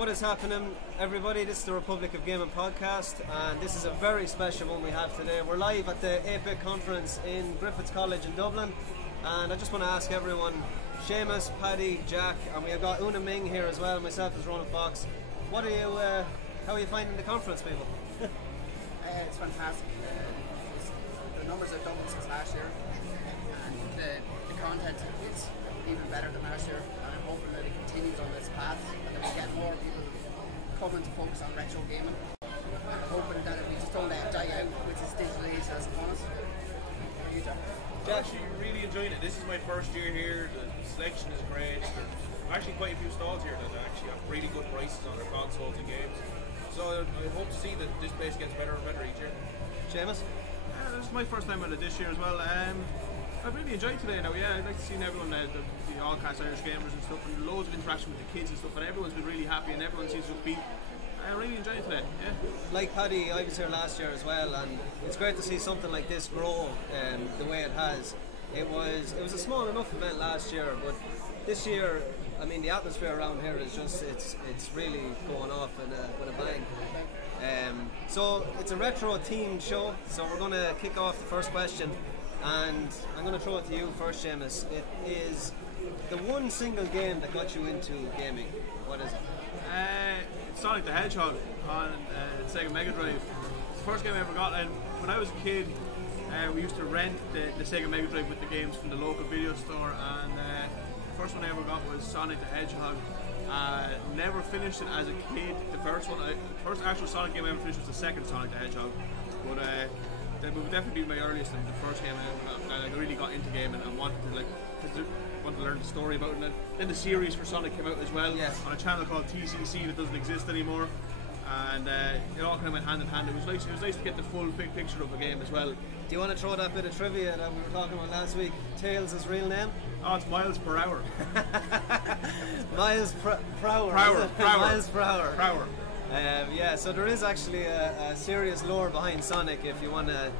What is happening, everybody? This is the Republic of Gaming podcast, and this is a very special one we have today. We're live at the Ep.8 conference in Griffiths College in Dublin, and I just want to ask everyone, Seamus, Paddy, Jack, and we have got Una Ming here as well, myself as Ronan Fox. What are you, how are you finding the conference, people? It's fantastic. The numbers have doubled since last year, and the content is even better than last year, and I'm hoping that it continues on this path and that we get more people coming to focus on retro gaming. I'm hoping that we just don't let it die out with this digital age that's upon us. I'm actually really enjoying it. This is my first year here. The selection is great. There's actually quite a few stalls here that actually have really good prices on their consoles and games. So I hope to see that this place gets better and better each year. Seamus? This is my first time at it this year as well. I've really enjoyed today now, yeah. I'd like to see everyone, the all-cast Irish gamers and stuff, and loads of interaction with the kids and stuff, and everyone's been really happy and everyone seems to be. I really enjoyed today, yeah. Like Paddy, I was here last year as well, and it's great to see something like this grow the way it has. It was a small enough event last year, but this year, I mean, the atmosphere around here is just, it's really going off with a bang. So it's a retro themed show, so we're going to kick off the first question, and I'm going to throw it to you first, Seamus. It is the one single game that got you into gaming. What is it? It's Sonic the Hedgehog on Sega Mega Drive. It's the first game I ever got, and when I was a kid, we used to rent the Sega Mega Drive with the games from the local video store, and the first one I ever got was Sonic the Hedgehog. Never finished it as a kid. The first actual Sonic game I ever finished was the second Sonic the Hedgehog, but that would definitely be my earliest, like the first game I ever got. I really got into gaming and wanted to learn the story about it. And then the series for Sonic came out as well, yes, on a channel called TCC that doesn't exist anymore. And it all kind of went hand in hand. It was nice to get the full big picture of the game as well. Do you want to throw that bit of trivia that we were talking about last week? Tails' real name? Oh, it's miles per hour. Miles per hour. Miles per hour. Yeah, so there is actually a serious lore behind Sonic if you want to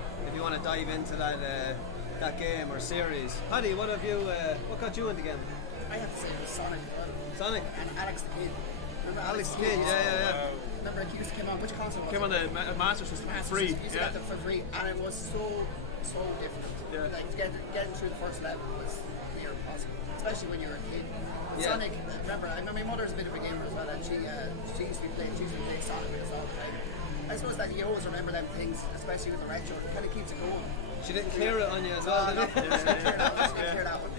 dive into that game or series. Paddy, what got you into gaming? I have to say it was Sonic. Sonic and Alex the Kid. Remember Alex the Kid, yeah. Remember it used to come on, which console was it? Came on the Master System for free. You used to get them for free, and it was so different. Yeah. Like getting through the first level was near impossible, especially when you were a kid. Yeah. Sonic, remember, my mother's a bit of a gamer as well, and she used to be playing Sonic with us all the time. I suppose that you always remember them things, especially with the retro. It kind of keeps it going. She didn't clear it on you as well, did she? Clear that one.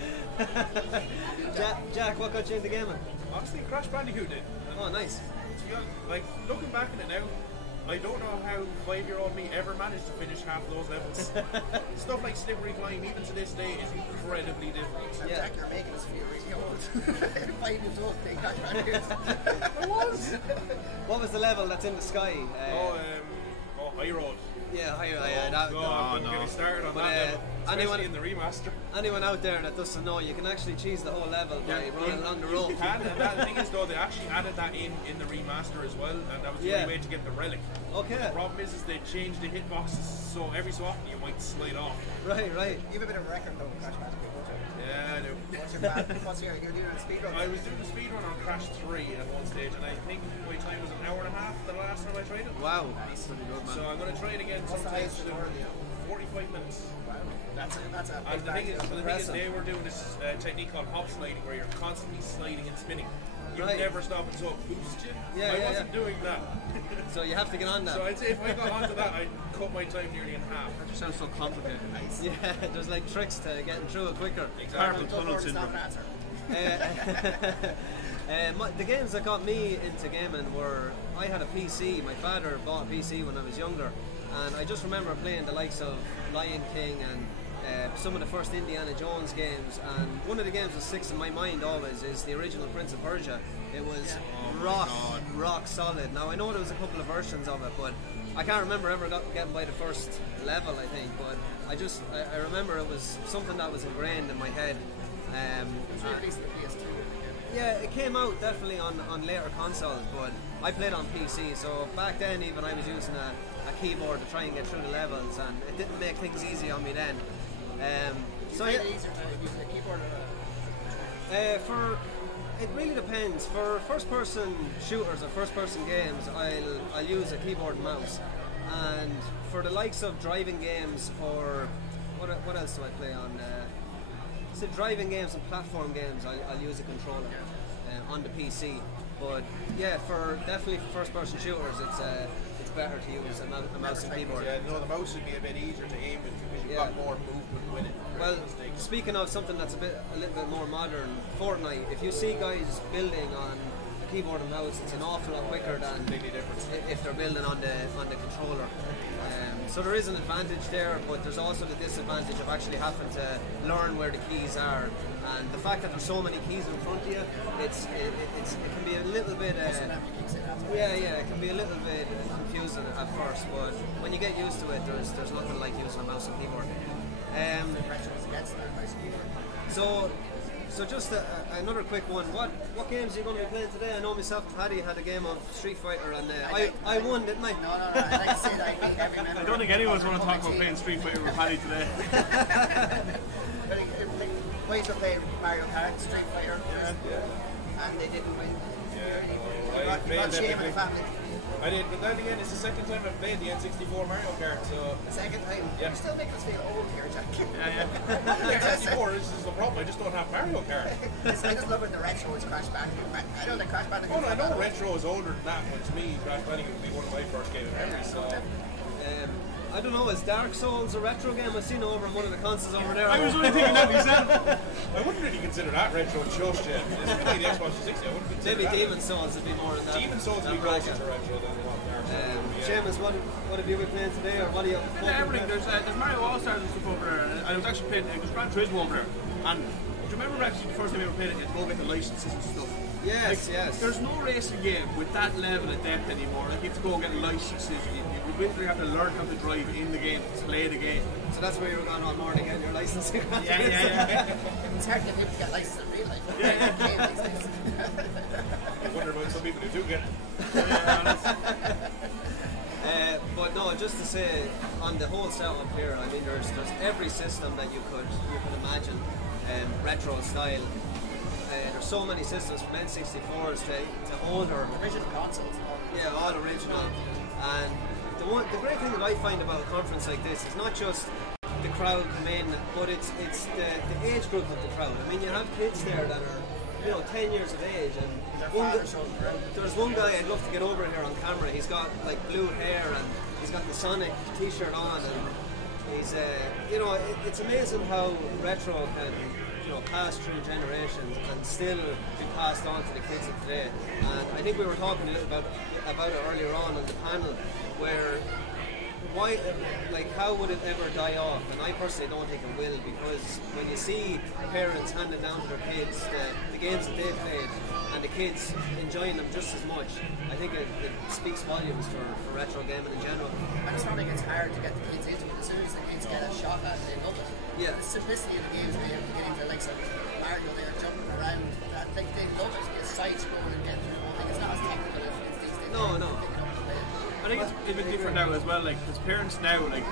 Jack, what got you into gaming? Honestly, Crash Bandicoot did. Oh, nice. Like, looking back on it now, I don't know how 5-year-old me ever managed to finish half those levels. Stuff like Slippery Climb, even to this day, is incredibly different. Yeah. Jack, you're making us feel really old. 5 years old playing Crash Bandicoot. I was! What was the level that's in the sky? High Road. Yeah, High Road. Don't get me started on that level, especially in the remaster. Anyone out there that doesn't know, you can actually cheese the whole level by running along the road. You can, and the thing is though, they actually added that in the remaster as well, and that was the only way to get the relic. Okay. The problem is they changed the hitboxes, so every so often you might slide off. Right. You have a bit of a record though, Crash Bandicoot, don't you? Yeah, I do. You're doing a speedrun? I was doing the speedrun on Crash 3 at one stage, and I think my time was an hour and a half the last time I tried it. Wow. That's pretty good, man. So I'm going to try it again. What's the highest score? 45 minutes. Wow. That's a And the thing is, impressive. they were doing this technique called hop sliding, where you're constantly sliding and spinning. You Right. never stop until it boosts you. Yeah, I wasn't doing that. So you have to get on that. So I'd say if I got onto that, I'd cut my time nearly in half. That just sounds so complicated. Nice. Yeah, there's like tricks to getting through it quicker. Exactly. Carpal tunnel syndrome. The games that got me into gaming were, I had a PC, my father bought a PC when I was younger, and I just remember playing the likes of Lion King and some of the first Indiana Jones games, and one of the games that sticks in my mind always is the original Prince of Persia. It was rock solid. Now I know there was a couple of versions of it, but I can't remember ever getting by the first level, I think, but I remember it was something that was ingrained in my head. Yeah, it came out definitely on later consoles, but I played on PC, so back then even I was using a keyboard to try and get through the levels, and it didn't make things easy on me then. So yeah, easier to use a keyboard or it really depends. For first-person shooters or first-person games, I'll use a keyboard and mouse. And for the likes of driving games or what else do I play on? So driving games and platform games, I'll use a controller on the PC. But yeah, definitely for first-person shooters, it's better to use a mouse and keyboard. Yeah, no, the mouse would be a bit easier to aim with because you've got more movement with it. Well, speaking of something that's a little bit more modern, Fortnite. If you see guys building on a keyboard and mouse, it's an awful lot quicker than if they're building on the controller. So there is an advantage there, but there's also the disadvantage of actually having to learn where the keys are, and the fact that there's so many keys in front of you, it can be a little bit. It can be a little bit confusing at first, but when you get used to it, there's nothing like using a mouse and keyboard. So just another quick one. What games are you going to be playing today? I know myself and Paddy had a game of Street Fighter, and I won, didn't I? No, I like to say that I beat every member. I don't think anyone's going to talk about playing Street Fighter with Paddy today. But boys were playing Mario Kart, Street Fighter, and they didn't win. You got shame in the family. I did, but then again, it's the second time I've played the N64 Mario Kart, so... The second time? Yeah. You still make us feel old here, Jack. N64 is the problem, I just don't have Mario Kart. I just love when the retro is Crash Bandicoot. I know the Crash Bandicoot. Oh, I know retro is older than that, but to me, Crash Bandicoot would be one of my first games memories, so... I don't know, is Dark Souls a retro game? I've seen it over on one of the consoles over there. I was only thinking that myself. I wouldn't really consider that retro just yet. It's really the Xbox 360. I wouldn't consider Maybe that. Demon Souls would be more than that. Demon Souls would be closer to retro than what Dark Souls. Seamus, what have you been playing today, or what are you? Everything. There's Mario All Stars and stuff over there. And I was actually playing. It was Gran Turismo over there. And do you remember actually the first time we ever played it? You had to go get the licenses and stuff. Yes, yes. There's no racing game with that level of depth anymore. Like you have to go and get licenses. You literally have to learn how to drive in the game to play the game. So that's where you were going on more to get your license. Yeah. It's hard to get people to get licenses in real life. I wonder about some people who do get it. But no, just to say, on the whole setup here, I mean, there's every system that you could imagine, retro style. There's so many systems from N64s to older Original consoles. Yeah, all original. And the great thing that I find about a conference like this is not just the crowd come in, but it's the age group of the crowd. I mean, you have kids there that are 10 years of age, and there's one guy I'd love to get over here on camera. He's got like blue hair and he's got the Sonic t-shirt on, and he's it's amazing how retro can pass through generations and still be passed on to the kids of today. And I think we were talking a little about it earlier on the panel, where how would it ever die off? And I personally don't think it will, because when you see parents handing down to their kids the games that they played and the kids enjoying them just as much, I think it speaks volumes for retro gaming in general. I just don't think it's hard to get the kids into it. As soon as the kids get a shot at it, they love it. Yeah. The simplicity of the games, they have to get into like Mario, they're jumping around, they love it. It's side scrolling and getting through the whole thing. It's not as technical as these days. No. I think it's a bit different now as well. Like, as parents now, like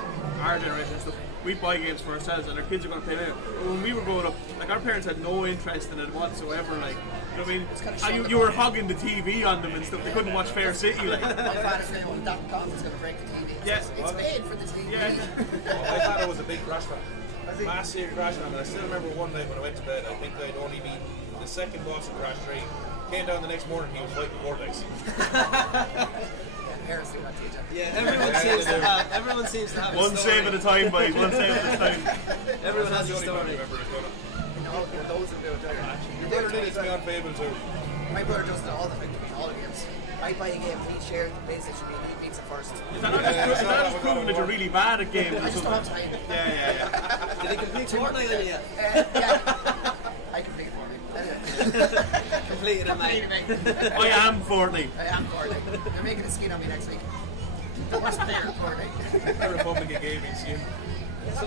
our generation and stuff, we buy games for ourselves, and our kids are going to play later. But when we were growing up, like our parents had no interest in it whatsoever. Like, you know what I mean? And you were hogging the TV on them and stuff. They couldn't watch Fair City. Like, My father's saying, well, that console's going to break the TV. It's made for the TV. Yeah. My father was a big Crash fan. Massive Crash fan, and I still remember one night when I went to bed, I think I'd only beat the second boss of Crash 3. Came down the next morning, he was fighting Vortex. Parents do that to each other. Yeah, everyone seems to have one a story. save at a time, boys. One save at a time. Everyone has a the only one I story. remember is going on. Those who do it, Your brother did it to me on Fable too. my brother does it all the games. I buy a game, he shares the PlayStation, he beats it first. Is that just proving that you're really bad at games? I just don't have time. Yeah. Did he complete Fortnite on you? Yeah. I completed Fortnite. Completed it, mate. I am Fortnite. I am Fortnite. They're making a skin on me next week. The worst player in Fortnite. A Republican gaming scheme. So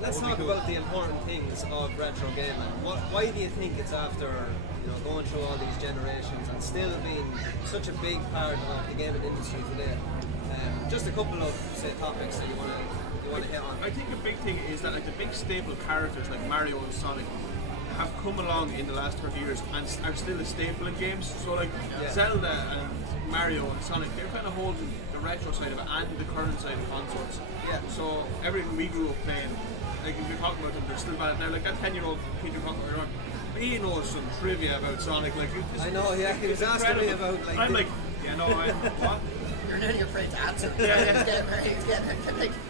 let's talk about the important things of retro gaming. Why do you think it's after going through all these generations and still being such a big part of the gaming industry today? Just a couple of topics that you want to hit on. I think a big thing is that like the big staple characters like Mario and Sonic have come along in the last 30 years and are still a staple in games. So like Zelda and Mario and Sonic, they're kind of holding the retro side of it and the current side of consoles. Yeah. So everything we grew up playing, like if you're talking about them, they're still valid now. Like that 10-year-old kid you're talking about, he knows some trivia about Sonic. Like I know, yeah, he was asking me about like. I'm like, yeah, no, what? You're nearly afraid to answer.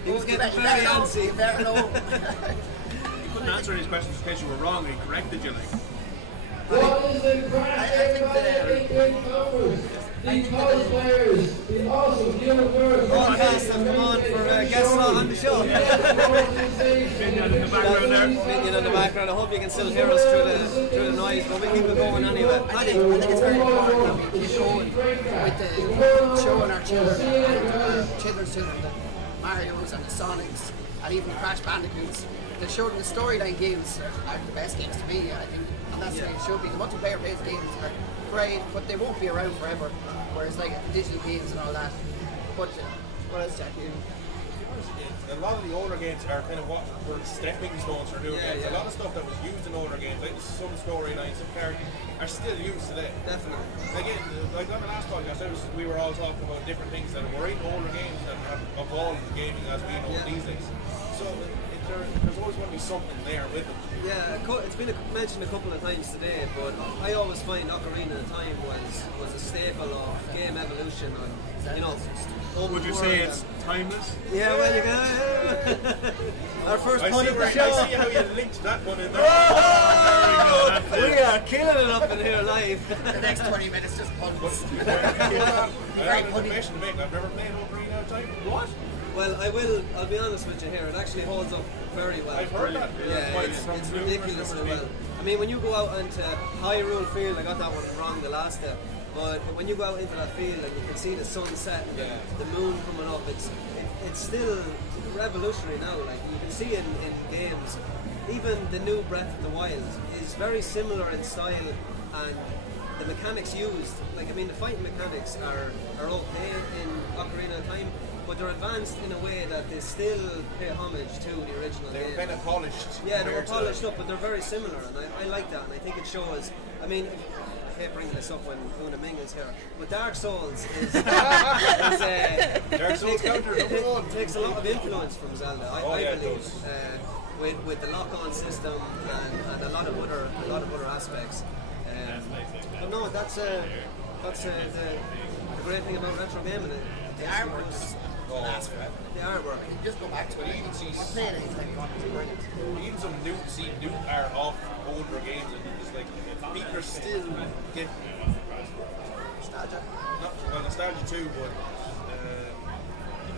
He was getting very antsy. You better know. You couldn't answer these questions in case you were wrong. He corrected you, like. What is the the cosplayers, the awesome universe. Broadcast have come on for guest slot on the show. Minion in the background there. Minion in the background. I hope you can still hear us through the noise, but we keep it going anyway. I think it's very important that we keep going with the showing our children and children's children the Marios and the Sonics and even the Crash Bandicoots. To show them the storyline games are the best games to me, I think, and that's the way it should be. The multiplayer-based games are great, but they won't be around forever. Whereas like digital games and all that. But what else, Jack? A lot of the older games are kind of what were stepping stones for new games. A lot of stuff that was used in older games, like some storylines, some characters, are still used today. Definitely. Again, like on the last podcast, we were all talking about different things that were in older games that have evolved gaming as we know these days. So there's always going to be something there with them. Yeah, it's been mentioned a couple of times today, but I always find Ocarina of Time was a staple of game evolution on, you know, Would you say it's timeless? Yeah, well, you can. Our first point of the show. I see how you linked that one in there. Oh, we are killing it up in here live. The next 20 minutes just puns. I have information to make. I've never played Ocarina of Time. What? Well, I'll be honest with you here, it actually holds up very well. I've heard that. Yeah, it's ridiculously well. I mean, when you go out into Hyrule Field, I got that one wrong the last day, but when you go out into that field and you can see the sunset and the moon coming up, it's still revolutionary now. Like, you can see in games, even the new Breath of the Wild is very similar in style, and the mechanics used, like, I mean, the fighting mechanics are okay in Ocarina of Time, but they're advanced in a way that they still pay homage to the original game. They're kind of polished. Yeah, they were polished up, but they're very similar, and I like that, and I think it shows. I mean, I hate bringing this up when Una Ming is here, but Dark Souls is Dark Souls counter number one. Takes a lot of influence from Zelda, I believe, with the lock-on system and a lot of other aspects. But no, that's the great thing about retro gaming. The artwork is last forever. The artwork. You just go back to it. You can see Play it anytime you want. It's brilliant. even some new art off older games, and it's like people are still getting Nostalgia. not nostalgia too, but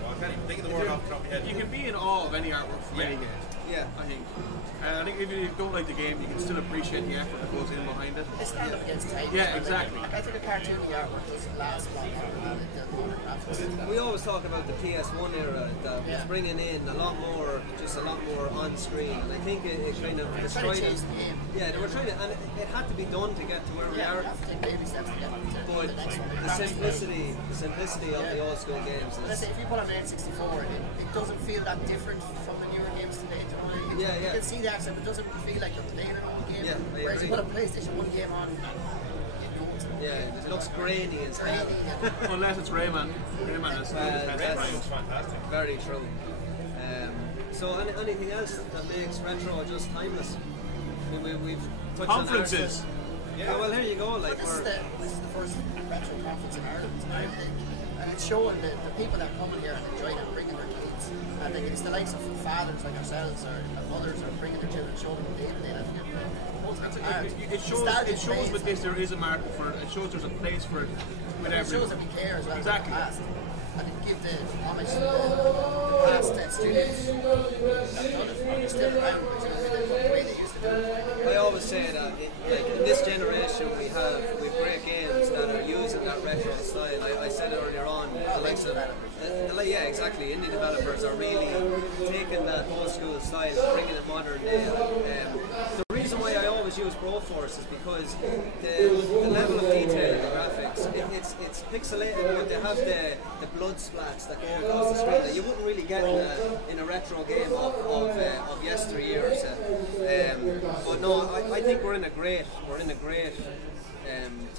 I can't even think of the word off the top of my head. You can be in awe of any artwork from any game. Yeah. I think if you don't like the game, you can still appreciate the effort that goes in behind it. They stand up against time. Yeah, exactly. I think a cartoony artwork doesn't last long than the modern graphics. We always talk about the PS1 era that was bringing in a lot more on screen, and I think it kind of They're trying to change the game. Yeah, they were trying to, and it had to be done to get to where we Yeah, are. you have to take baby steps to get to But the next one. the simplicity of the old school games Let's is. say if you put on an N64, it doesn't feel that different from the newer games today. Do you know what I mean? Yeah, You can see the accent, but it doesn't feel like you're playing an old game. Yeah, I Whereas you agree. put a PlayStation 1 game on, you know it's Yeah, it looks grainy as hell. Unless it's Rayman. Rayman is Rayman looks fantastic. Very true. So anything else that makes retro just timeless? I mean, we've touched Conferences. on yeah, well, here you go. But Like, this is the first retro conference in Ireland, and it's showing the people that are coming here and enjoying it, bringing their kids. And like, it's the likes of fathers like ourselves or mothers are bringing their children, showing them day-to-day life. It shows with this there is a market for it. It shows there's a place for it with It shows everyone. that we care as well. Exactly. about the past. And it give the homage to the past studios that have done it. They're still around, but the way they used to do it. I always say that in this generation we have great games that are using that retro style. I said it earlier on. The likes of yeah, exactly. Indie developers are really taking that old school style, bringing it modern day. The reason why I always always use Broforce is because the level of detail in the graphics, it's pixelated, but they have the blood splats that go across the screen that you wouldn't really get in a retro game of yesteryears. But no, I think we're in a great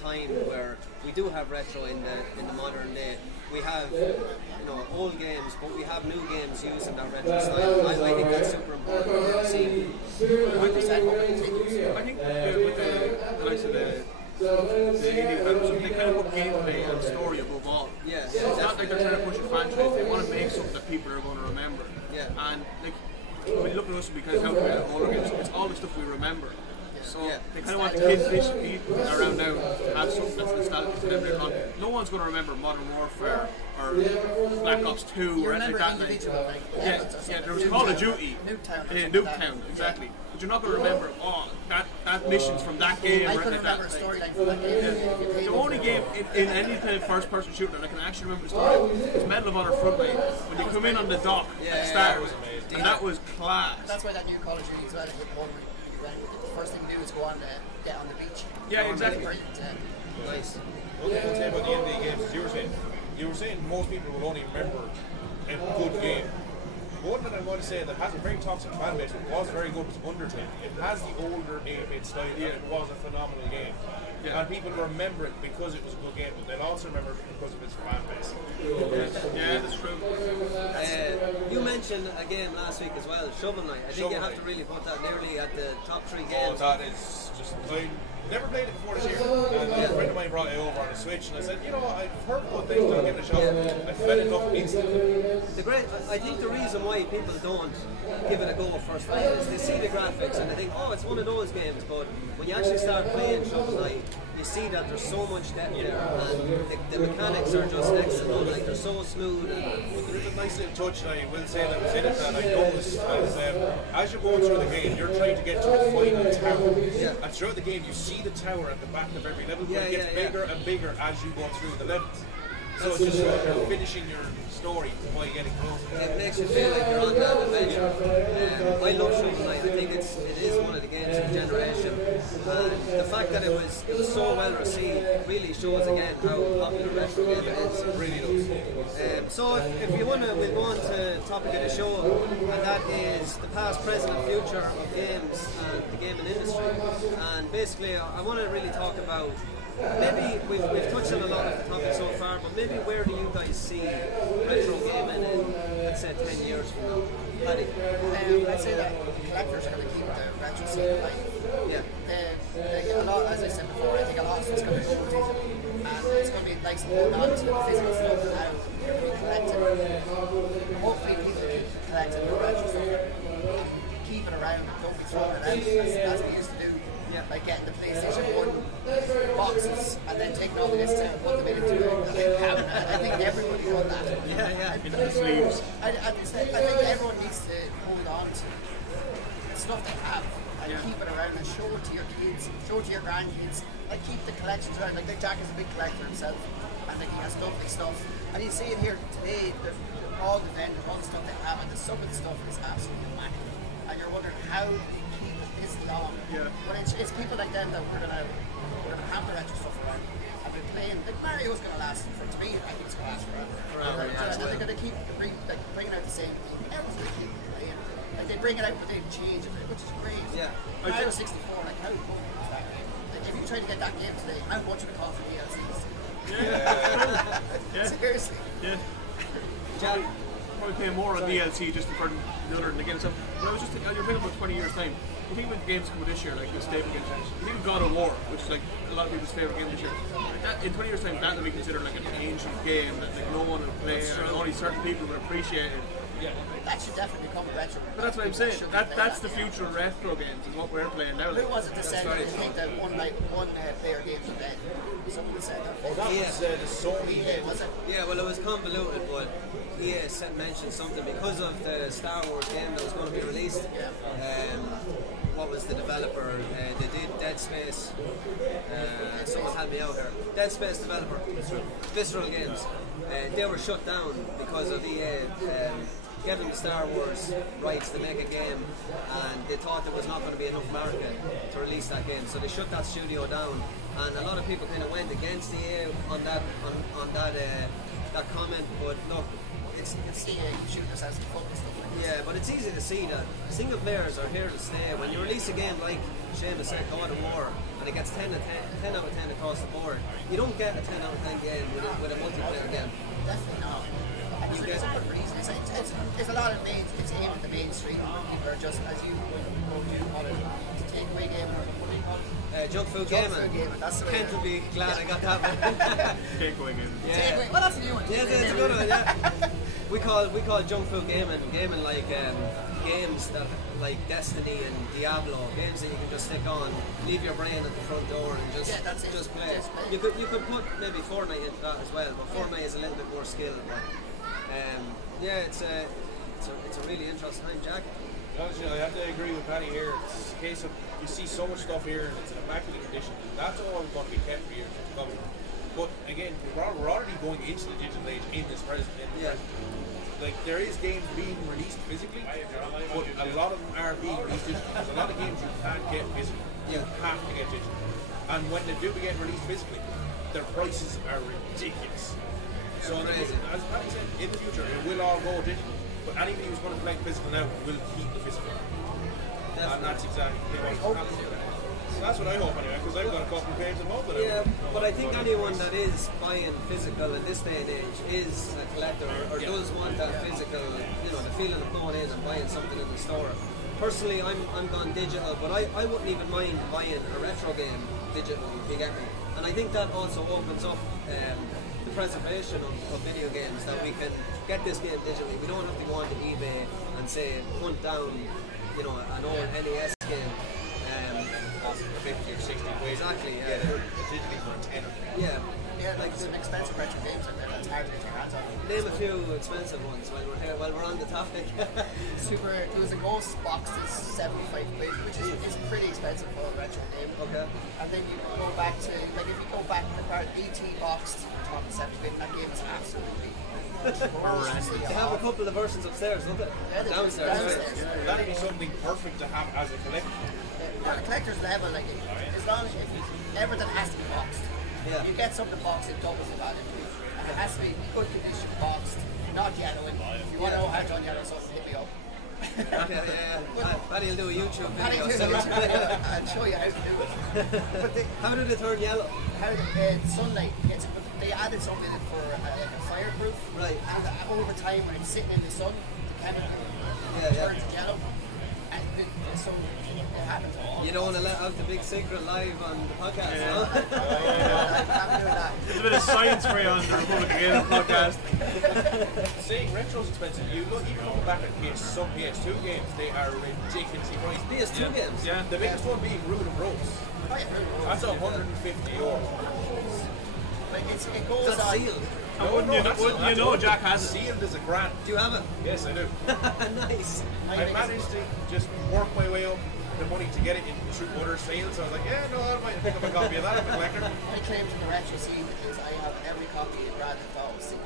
time where we do have retro in the modern day. We have old games, but we have new games using that retro style. I think that's super important. See, 100%. I think with the likes of the indie developers, they kind of put gameplay and story above all. Yeah, it's not like they're trying to push a franchise. They want to make something that people are going to remember. Yeah. And like when you look at us, we kind of help with older games. It's all the stuff we remember. So they kind of want the kids around now to have something that's nostalgic to them. No one's going to remember Modern Warfare or Black Ops 2 or anything like that. Yeah, there was Call of Duty. Nuketown, exactly. But you're not going to remember, that mission's from that game. I couldn't remember a storyline from that game. The only game in any kind of first-person shooter that I can actually remember the story is Medal of Honor Frontline. When you come in on the dock at the start, and that was class. That's why that new Call of Duty as well. The first thing to do is go on get on the beach. Yeah, exactly. nice. One thing I would say about the indie games is you were saying most people will only remember a good game. One that I want to say that has a very toxic fan base, but was very good, was Undertale. It has the older 8-bit style, and it was a phenomenal game. And people remember it because it was a good game, but they'll also remember it because of its fan base. Yeah, that's true. You mentioned a game last week as well, Shovel Knight. I think you have to really put that nearly at the top 3 games. Oh, that is just... I never played it before this year, and a friend of mine brought it over on the Switch, and I said, I've heard good things, I'll give it a shot. I fell in love instantly. I think the reason why people don't give it a go first time is they see the graphics and they think, it's one of those games, but when you actually start playing Shovel Knight, you see that there's so much depth there, and the mechanics are just excellent. Like, they're so smooth. There's a nice little touch, and I will say that was in it that I noticed as you're going through the game, you're trying to get to the final tower. Yeah. And throughout the game, you see the tower at the back of every level, but it gets bigger and bigger as you go through the levels. So it's just like you're finishing your story by getting closer. It makes you feel like you're on that adventure. I love Shovel Knight. I think it is one of the games of the generation. And the fact that it was so well received really shows again how popular retro game it is. It really does. So if you want to, we'll go on to the topic of the show, and that is the past, present, and future of games and the gaming industry. And basically, I want to really talk about. Maybe we've touched on a lot of the topics so far, but maybe where do you guys see retro gaming in, let's say, 10 years from now? Paddy? I'd say that collectors are going to keep the retro scene alive. Yeah. A lot, as I said before, I think a lot of stuff's going to go digital, and it's going to be like holding on to the physical stuff now. You're going to be collecting. Hopefully, people keep collecting the retro stuff, keep it around, don't be throwing it out. That's what we used to do. Yeah. Like getting the PlayStation 1 boxes and then taking all the discs out and putting them into a cabinet. I think everybody done that. Yeah. Into the sleeves. I think everyone needs to hold on to the stuff they have and keep it around and show it to your kids, show it to your grandkids. Like keep the collections around. Like Jack is a big collector himself, and like he has lovely stuff. And you see it here today. All the vendors, all the stuff they have, and some of the stuff is absolutely immaculate. And you're wondering how they keep it this long. Yeah. But it's people like them that we're gonna have the retro stuff around. And we're playing. Like Mario's gonna last for to me. I think it's gonna last forever. And they're gonna keep bringing out the same thing. Everyone's gonna keep playing. Like they bring it out, but they change it, which is great. Yeah. Mario 64. Like how cool is that game? Like if you try to get that game today, how much would it cost for DLCs? Yeah. Seriously. Yeah. Jack? Probably pay more on DLC just for the other than the game itself. But I was just thinking, you're thinking about 20 years time. You think when games come out this year, like the staple games, you think of God of War, which is like a lot of people's favourite game this year. Like that, in 20 years time, that will be considered like an ancient game that like no one will play and only certain people will appreciate it. Yeah. That should definitely become retro. But that's what I'm saying. That's the future of retro games, is what we're playing now. Who was it that said that think that one player games are dead? Someone said that. Oh, that was the Sony hit. Was it? Yeah, well, it was convoluted, but EA mentioned something because of the Star Wars game that was going to be released. What was the developer? They did Dead Space. Someone help me out here. Dead Space developer, Visceral Games. They were shut down because of EA gave them the Star Wars rights to make a game, and they thought there was not going to be enough market to release that game, so they shut that studio down. And a lot of people kind of went against EA on that that comment, but look, it's EA shoot themselves in the foot and stuff like this. yeah, but it's easy to see that single players are here to stay. When you release a game like Seamus said, God of War, and it gets 10 out of 10 across the board, you don't get a 10 out of 10 game with a multiplayer game. Definitely not. And You there's get- a good reason. It's a lot of it's aimed at the mainstream. People are just, as you call it, to take away gaming, or what do you call it? Junk food Junk gaming. food gaming, that's the way Kent to- will be glad I got that one. Takeaway game. Take away, well, that's a new one. Yeah, that's a good one. Yeah, we call junk food gaming like games that like Destiny and Diablo, games that you can just stick on, leave your brain at the front door and just Yeah, that's it. just play. Just play. You could put maybe Fortnite into that as well, but Fortnite is a little bit more skill. But yeah, it's a really interesting time, Jack. Honestly, I have to agree with Paddy here. It's a case of you see so much stuff here and it's in immaculate condition. That's all going to be kept for years to come. But again, we're already going into the digital age in this present. Yeah. Like there is games being released physically, but a lot of them are being released digitally. There's a lot of games you can't get physically. You have to get digital. And when they do get released physically, their prices are ridiculous. So crazy. as Paddy said, in the future it will all go digital. But anybody who's going to play physical now will keep the physical. And that's exactly what happens to that. So that's what I hope anyway, because I've got a couple of games at home that Yeah, but I think anyone that is buying physical in this day and age is a collector or does want that physical, the feeling of going in and buying something in the store. Personally, I'm gone digital, but I wouldn't even mind buying a retro game digital, if you get me. And I think that also opens up the preservation of video games, that we can get this game digitally. We don't have to go onto eBay and say hunt down, an old NES game. 50 or 60 quid. Exactly, yeah. Digitally for a tenner. Yeah. Yeah, like some expensive retro games out there that's hard to get your hands on. Name a few expensive ones while we're on the topic. There was a Ghost box that's 75 quid, which is pretty expensive for a retro game. Okay. And then you go back to, like if you go back to the part ET box, you're talking 70 quid, that game is absolutely horrendously They have a couple of versions upstairs, don't they? Yeah, they do. Downstairs. Downstairs. Right. That'd be something perfect to have as a collector. At a collector's level, like as long as everything has to be boxed. Yeah. You get something boxed, it doubles the value. And it has to be good condition boxed, not yellowing. If you want to know how to done yellow something, hit me up. Yeah. Paddy will do a YouTube How do video. you do send it to me. it? I'll show you how to do it. But How did it turn yellow? sunlight, they added something in for like a fireproof. Right. And over time, when it's sitting in the sun, the chemical turns yellow. And so it happens. You don't want to let out the big secret live on the podcast, no? I'm doing that. There's a bit of science for you on the Republic of Gaming podcast. Saying retro's expensive, you look even looking back at some PS2 games, they are ridiculously priced. PS2 games. Yeah, the biggest one being Root of Rose. Oh, yeah, really. That's €150. Like it goes That's on. sealed. Wouldn't you know Jack has it? Sealed as a grand. Do you have it? Yes, I do. Nice. I managed to just work my way up the money to get it in through other sales. So I was like, yeah, no, I might pick up a copy of that. I'm a collector. My claim to the retro scene is I have every copy of Grand Theft Auto sealed.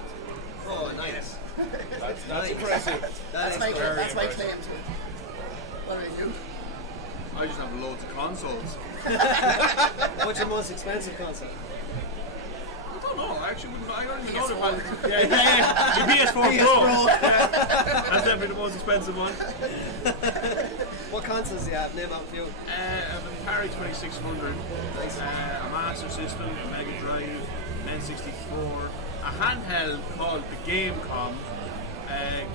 Oh, nice. That's Nice. impressive. That's is my very claim to impressive. it. What about you? I just have loads of consoles. What's your most expensive console? I don't know. I actually wouldn't. I don't even know PS4. the Yeah. The PS4 Pro. PS4. Yeah. That's definitely the most expensive one. What consoles do you have? Name out a few. An Atari 2600, Nice. a Master System, a Mega Drive, an N64, a handheld called the Gamecom,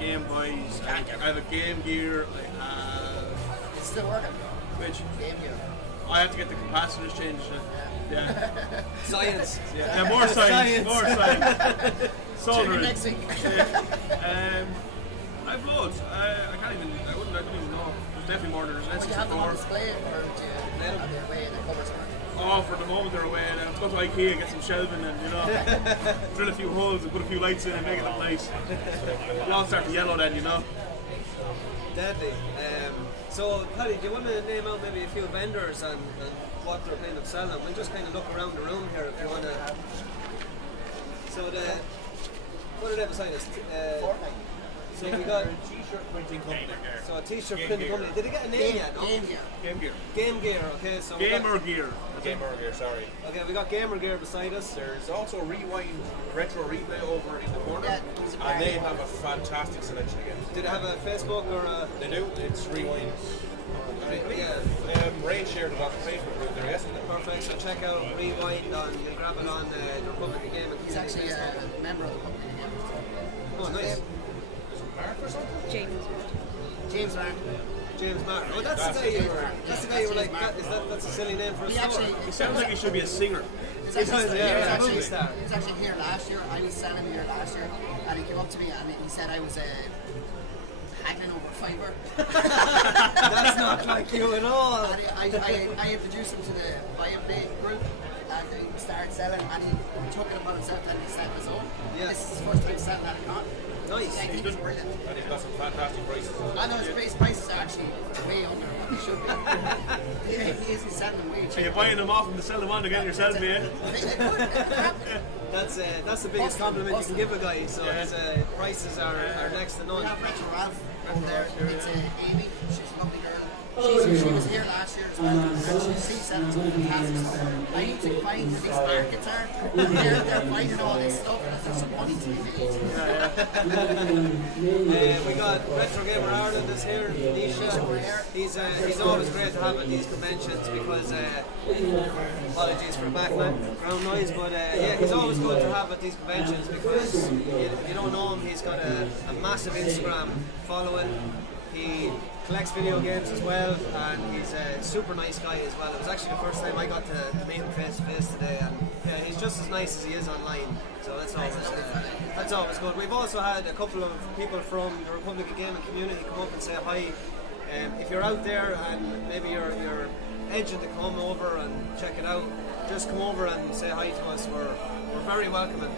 Game Boys. I have a Game Gear. I have It's still working. which Game Gear. I have to get the capacitors changed. Yeah. Science. Yeah, more science. More science. Tune in Soldering. next week. I've loads. I can't even. I don't even know. There's definitely more than there's Do you have them on N64. display or do you have them away in the cupboard somewhere? Oh, for the moment they're away. Now let's go to IKEA, get some shelving, and drill a few holes and put a few lights in and make it look nice. It'll all start to yellow then, Deadly. So, Paddy, do you want to name out maybe a few vendors and what they're kind of selling? We'll just kind of look around the room here if you want to. So, what are they beside us? Fortnite. So we got T-shirt printing company. so a t-shirt Game printing Gear. company. Did it get a name yet? No? Game Gear. Game Gear. Game Gear. Okay, so we got, Gamer gear. Gamer Gear, sorry. okay, we got Gamer Gear beside us. There's also Rewind Retro Replay over in the corner, Yeah, it's a and they brand. have a fantastic selection of games. Did it have a Facebook or a? They do. It's Rewind. Yeah. Ray shared it on Facebook group there yesterday. Perfect. So check out Rewind on. You can grab it on the Republic of Gaming. He's actually a member of the company. Oh, nice. Mark or something? James. James Martin. James Martin. Oh, that's the guy you were. That's the guy you were like. That's a silly name for a He store. actually, He sounds like he should be a singer. he was actually, Yeah, he was yeah, actually, movie star. he was actually here last year. I was selling here last year, and he came up to me and he said I was haggling over fibre. That's not like you at all. And I introduced him to the Ep.8 group, and he started selling, and he took it upon himself and he set his own. Yeah. This is his first time selling at a con. Nice. I think it's brilliant. And he's got some fantastic prices. I know his base prices are actually way under what they should be. He isn't selling them way Are you cheap. buying them off and to sell them on to get yourself in? It could happen. That's the biggest compliment you can give a guy. So Yeah. his prices are next to We none. have Retro Ralph over there. It's Amy. She's a lovely girl. She was here last year as well. And she's selling some fantastic stuff. I need to find where these markets are. They're finding all this stuff and there's some money to be made. We got Retro Gamer Ireland is here. Nisha. He's always great to have at these conventions because apologies for background noise, but yeah, he's always good to have at these conventions because you don't know him. He's got a massive Instagram following. He collects video games as well, and he's a super nice guy as well. It was actually the first time I got to meet him face to face today, and yeah, he's just as nice as he is online. So that's always good. We've also had a couple of people from the Republic of Gaming community come up and say hi. If you're out there and maybe you're edging to come over and check it out, just come over and say hi to us. We're very welcoming.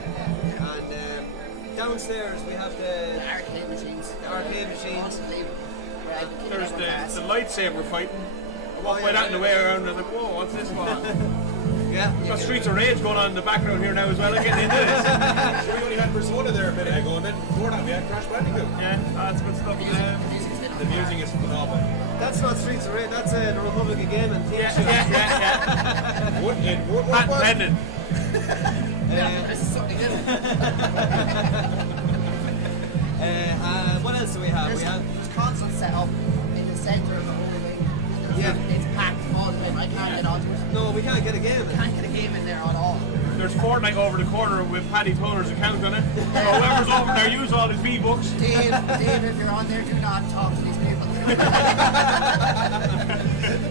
And downstairs we have the Arcade machines. arcade machines. Unbelievable. There's the lightsaber fighting. I walked by that on the way around and I was like, whoa, what's this for? Yeah. Got Streets of Rage going on in the background here now as well. I'm getting into this. So we only had Persona there a minute ago, and then before that we had Crash Bandicoot. Yeah, that's good stuff. The music is phenomenal. That's not Streets of Rage, that's the Republic of Gaming theme Yeah, tune. yeah. What Patent was pending. This is something different. What else do we have? There's We have consoles set up in the centre of the whole thing. Yeah. It's packed all the way. I can't get onto it. no, we can't get a game. Can't get a game in there at all. There's Fortnite over the corner with Paddy Toner's account on it. So whoever's over there, use all his V-Bucks. Dave, if you're on there, do not talk to these people.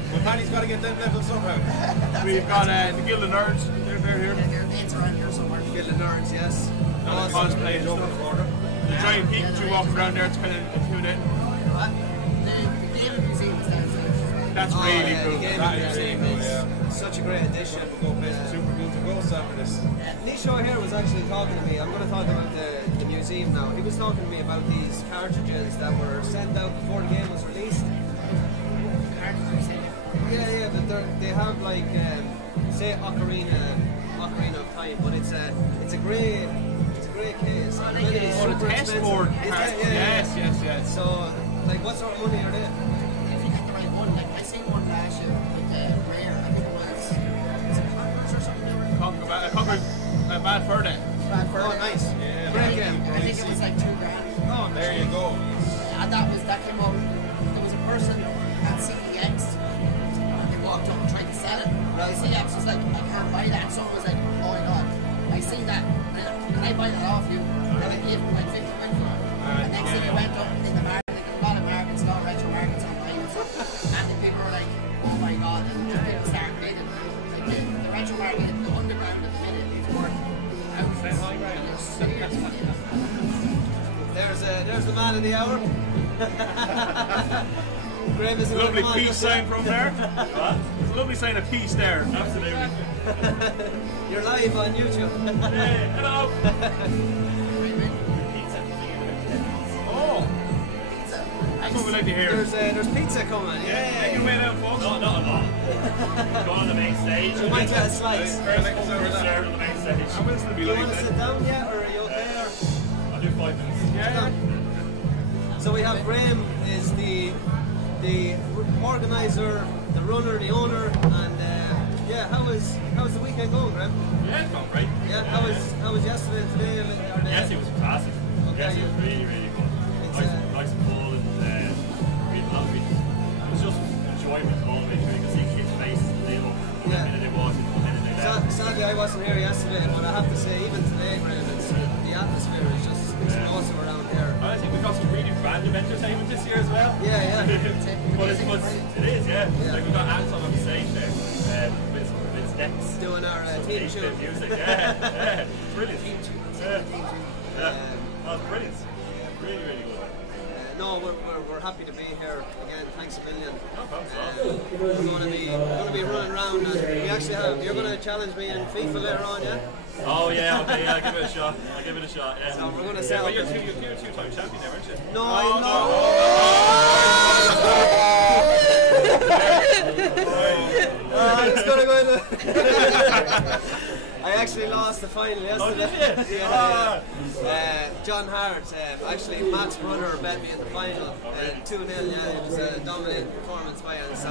Well, Paddy's got to get them levels somehow. We've got the Guild of Nerds. They're here. Their names around here somewhere. Get the nerds, yes. And the cosplay and stuff. The giant Pikachu walking around there, it's kind of intimidating. The gaming museum is downstairs. That's Oh, really yeah, cool. the Gaming That is Museum really cool, is yeah. such a great addition. Go play some super cool to go stuff for this. Nisho here was actually talking to me. I'm going to talk about the museum now. He was talking to me about these cartridges that were sent out before the game was released. Yeah, but they have like say Ocarina of Time, but it's a great case. Oh, And like, then it's Oh, the super test expensive. board. Yeah. Yes. So like, what sort of money are they? If you get the right one, like I seen one last year, like rare, I think it was Converse or something. Conquer Bad Fur Day. Bad for Oh, nice. Yeah, Great game. I think it was like $2,000. Oh, There you go. And that came up. There was a person at CEX. They walked up and tried to sell it. And CEX was like, I can't buy that. Someone was like, oh my god, I seen that. Can I buy that off you? And I gave him like 50 quid for it. And next thing it went up in the market. A lot of markets, a lot of retro markets online. And the people were like, oh my god. And people started bidding. Like the retro market, the underground at the minute is worth There's the man of the hour. Graham is Lovely peace sign from there. It's a lovely sign of peace there. Absolutely. You're live on YouTube. Hey, hello. Oh, that's what we like to hear. There's pizza coming. Make your way down, folks. Not a lot. Go on the main stage. You might get a slice. First serve on the main stage. I will still be Do you like want to that. sit down yet, or are you okay? Or? I'll do 5 minutes. Yeah. So we have Graham is the organizer, the runner, the owner, and yeah, how's the weekend going, Graham? Yeah, it's going great. Yeah, how was yesterday and today? Yes, it was fantastic. Okay. Yes, it was really, really good. Nice and full, and we had a lot of it. It was just enjoyment all the way through. You can see kids' faces and they look the minute they walk in, the minute they left. Sadly, I wasn't here yesterday, but I have to say, even today, Graham, the atmosphere is just explosive around here. I think we got some really random entertainment this year as well. Yeah. But it is, yeah. Like we got Anton on the stage there with decks. Doing our team tune. Music, yeah. Brilliant. Yeah. That was brilliant. Really, really good. No, we're happy to be here again. Thanks a million. No problem. We're going to be running around, and we actually have. You're going to challenge me in FIFA later on, yeah? Oh yeah, okay, yeah, I'll give it a shot. Yeah. So we're going to set up. You're a two-time champion there, aren't you? No, it's going to go in the. I actually lost the final yesterday. Oh, did you? Yeah. John Hart, actually Matt's brother bet me in the final, 2-0. Yeah, it was a dominating performance by him. So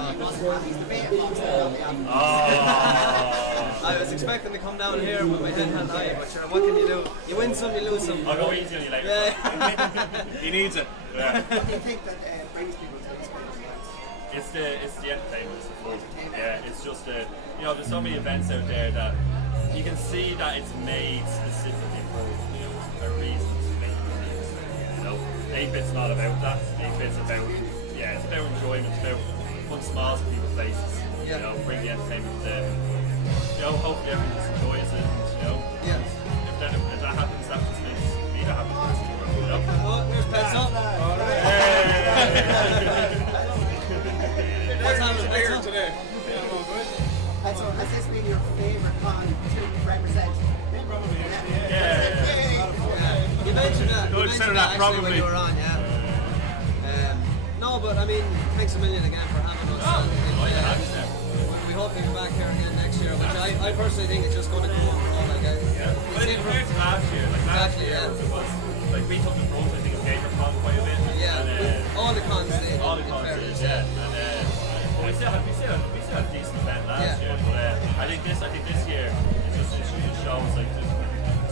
I was expecting to come down here with my head held high, but sure, what can you do? You win some, you lose some. I'll go easy on you later. Yeah. He needs it. Yeah. What do you think that brings people to these kind of events? It's the entertainment, it's the fun. Yeah, it's just there's so many events out there that you can see that it's made specifically for a reason to make things. 8-bit's not about that. 8-bit's about it's about enjoyment, it's about putting smiles on people's faces. Bring the entertainment to them. Hopefully everyone just enjoys it. If that happens, that just makes me the happy person. Oh, here's Pets Up. What's happening? Pets Up today. So has this been your favourite con to represent? You mentioned that. Don't consider that actually probably. when you were on, yeah. No, but I mean, thanks a million again for having us. We hope to be back here again next year, which I personally think is just going to come overall. But it's compared to last year, it was like we took the front, I think, of GamerCon quite a bit. Yeah, and, all the cons did. all the concerts, yeah. And but we still had a decent event last year. But I think this year it just shows like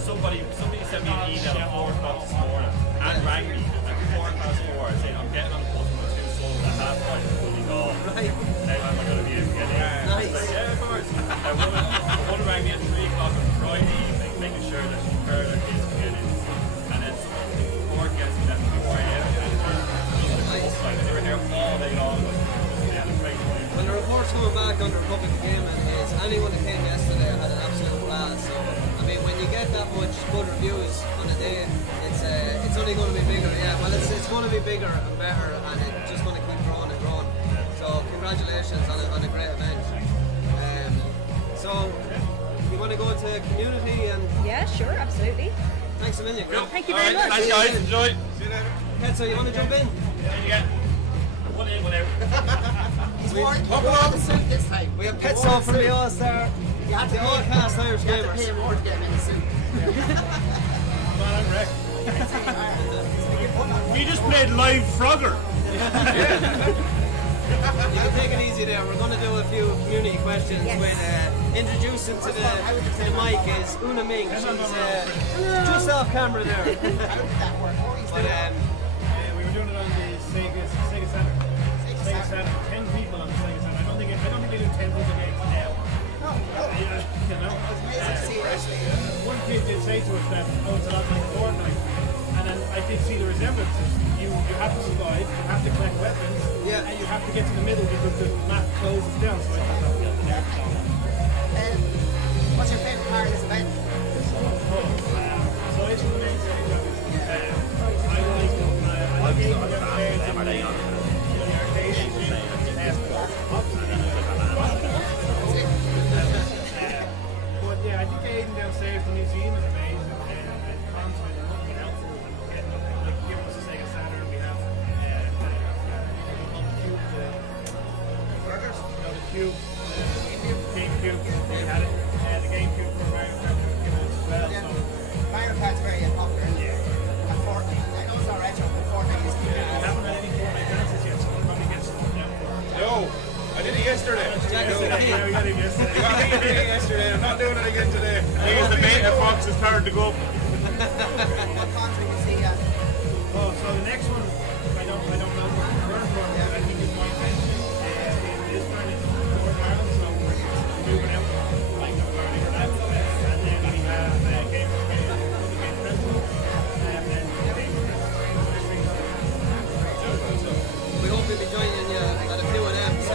somebody sent me an email at 4 o'clock this morning and rang me at 4:04 saying I'm getting on the bus with 2 souls at half price and fully gone. Right. How am I going to be able to get in? Nice. I was like, yeah, of course. One rang me at 3 o'clock on Friday evening, making sure that she prepared her kids to get in. And then someone gets me at 4 a.m. and they were here all day long. When the reports coming back on the Republic of Gaming is anyone that came yesterday had an absolute blast. So I mean, when you get that much good reviews on a day, it's only going to be bigger. Yeah, well, it's going to be bigger and better, and it's just going to keep growing and growing. So congratulations on a great event. So you want to go to community and? Yeah, sure, absolutely. Thanks a million, Graham. Thank you very much. Thanks, guys. Enjoy. See you later. Ketso, you want to jump in? One in, one out. He's worn the suit this time. We have Ketso from the All-Star, You had to the All-Cast Irish You had to pay Gamers. him more to get him in the suit. I'm wrecked. We just played live Frogger. You can take it easy there. We're going to do a few community questions with introducing to the mic is Una Ming. She's just off camera there. How did that work? But, We were doing it on the Sega Saturn. Sega Saturn. 10 people on the Sega Saturn. I don't think they do 10 people games now. One kid did say to us that, it's a lot like Fortnite. And then I did see the resemblances. You have to survive, you have to collect weapons, and you have to get to the middle because the map closes down. So I thought that was the next one. What's your favourite part of this event? So it's the main stage of it. I like games upstairs in the arcade. But yeah, I think Aiden downstairs, the museum is amazing, and constantly they're looking helpful and getting like giving us a Sega Saturn. We have the Cube, GameCube. We had it, the GameCube for Mario Kart given us as well. So Mario Kart's very popular. And Fortnite, I know it's not retro, but Fortnite is You got me drinking yesterday. I'm not doing it again today. I think it's the beta Fox's turn to go up. What contract is he at? Oh, so the next one, I don't know what the current one is. I think it's my pension. This one is for Ireland, so we're moving out like a learning or that. And then we have game rental, and then We hope we'll be joining you at a few of them. So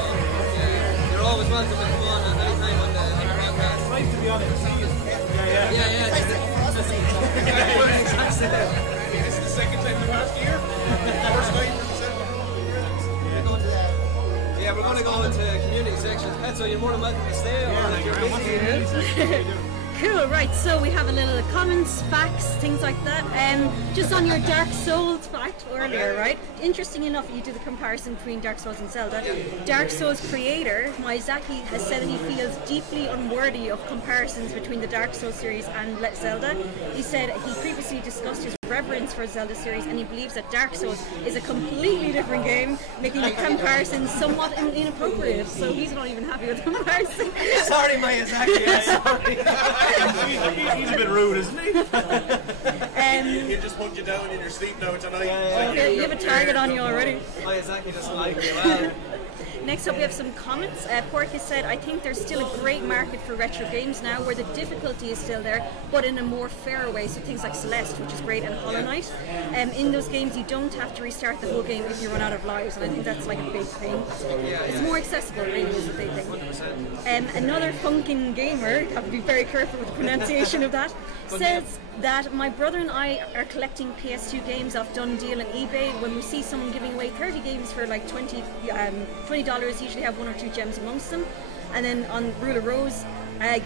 you're always welcome to come on at any time on the podcast. It's nice to be on it. See you. Yeah. This is the second time in the past year. First night for the second Yeah, we're going to go into community sections. So you're more than welcome to stay. Cool, right, so we have a little comments, facts, things like that. Just on your Dark Souls fact earlier, right? Interesting enough, you do the comparison between Dark Souls and Zelda. Dark Souls creator, Miyazaki, has said that he feels deeply unworthy of comparisons between the Dark Souls series and Zelda. He said he previously discussed his reverence for Zelda series and he believes that Dark Souls is a completely different game, making the comparison somewhat inappropriate. So he's not even happy with the comparison. Sorry, Miyazaki. Sorry. He's a bit rude, isn't he? He'll just put you down in your sleep now tonight. Okay, you have a target on you already. Miyazaki doesn't like you. Well, Next up we have some comments. Porky said, I think there's still a great market for retro games now where the difficulty is still there, but in a more fair way. So things like Celeste, which is great, and Hollow Knight. In those games you don't have to restart the whole game if you run out of lives, and I think that's like a big thing. It's more accessible, really, is the big thing. Another funkin' gamer, have to be very careful with the pronunciation of that, says that my brother and I are collecting PS2 games off Done Deal and eBay. When we see someone giving away 30 games for like $20, usually have one or two gems amongst them. And then on Rule of Rose,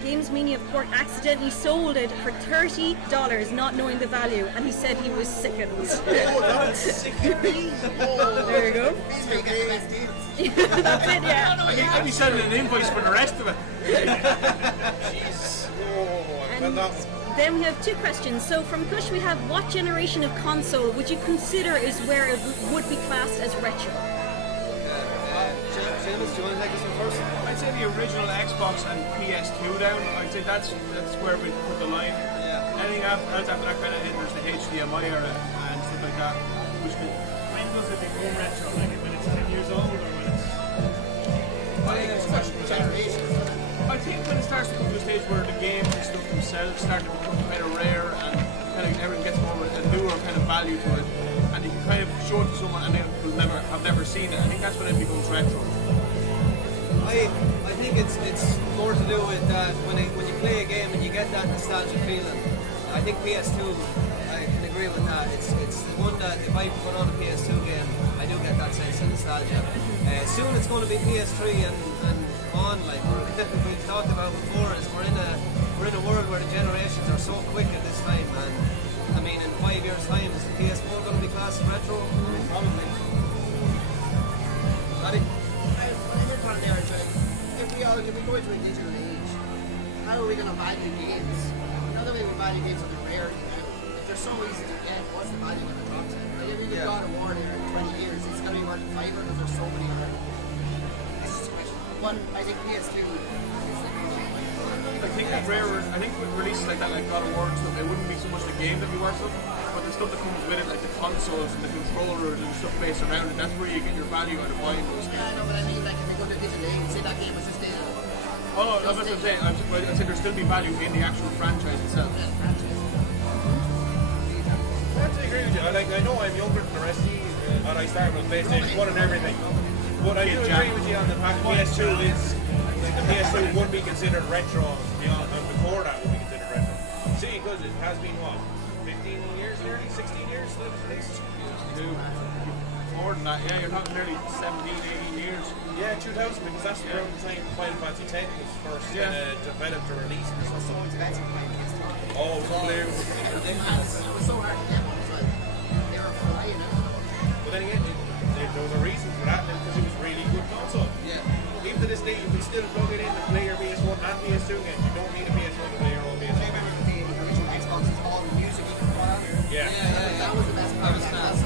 Games Media of Cork accidentally sold it for $30, not knowing the value, and he said he was sickened. Oh, that's sickening. There you go. That's it, yeah. I'd be sending an invoice for the rest of it. Jeez. Oh, I felt that one. Then we have two questions. So from Kush we have, what generation of console would you consider is where it would be classed as retro? James, do you want to take this one first? I'd say the original Xbox and PS2 down. I'd say that's where we put the line. Yeah. Anything else after that kind of enters the HDMI era and stuff like that. Which could, When does it become retro? Like when it's 10 years old or when it's... I think when it starts to come to a stage where the games and stuff themselves start to become kind of rare and kind of everyone gets more of a newer kind of value to it, and you can kind of show it to someone and they will never seen it. I think that's when it becomes retro. I think it's more to do with that when you play a game and you get that nostalgia feeling. I think PS2, I can agree with that. It's the one that if I put on a PS2 game, I do get that sense of nostalgia. Soon it's going to be PS3 and on, like we've talked about before, is we're in a world where the generations are so quick at this time, and I mean in 5 years' time is the PS4 going to be classed as retro? Probably. Paddy? If we go into a digital age, how are we going to value games? Another way we value games are the rarity now. If they're so easy to get, what's the value in the top 10? Like if you've got a war there in 20 years, it's going to be worth $5 because there's so many around. This is the question. One, I think PS2 is I think it's rarer. I think with releases like that, like God of War and stuff, it wouldn't be so much the game that we worth of, but the stuff that comes with it, like the consoles and the controllers and stuff based around it. That's where you get your value out of buying those games. I know, but I mean, like if we go to digital age, say that game was just digital. Oh no, that's what I'm saying. I said there'd still be value in the actual franchise itself. I have to agree with you. I know I'm younger than the rest of you, and I started with PlayStation 1 and everything. But I do agree with you on the fact PS2 is, like the PS2 would be considered retro, beyond, and before that would be considered retro. See, because it has been what, 15 years nearly, 16 years since it was released? More than that, yeah, you're talking nearly 17, 18 years. Yeah, 2000, because that's around the time Final Fantasy X was first developed or released. Oh, it was unbelievable. It was so hard to get one, so they were flying out. But then again, there was a reason for that, because it was really good console. Yeah. Even to this day, you can still plug it in and play your PS1 and PS2 games. You don't need a PS1 to play your own PS2. I remember the original Xbox was all music you could put on. Yeah. That was the best part. That was class.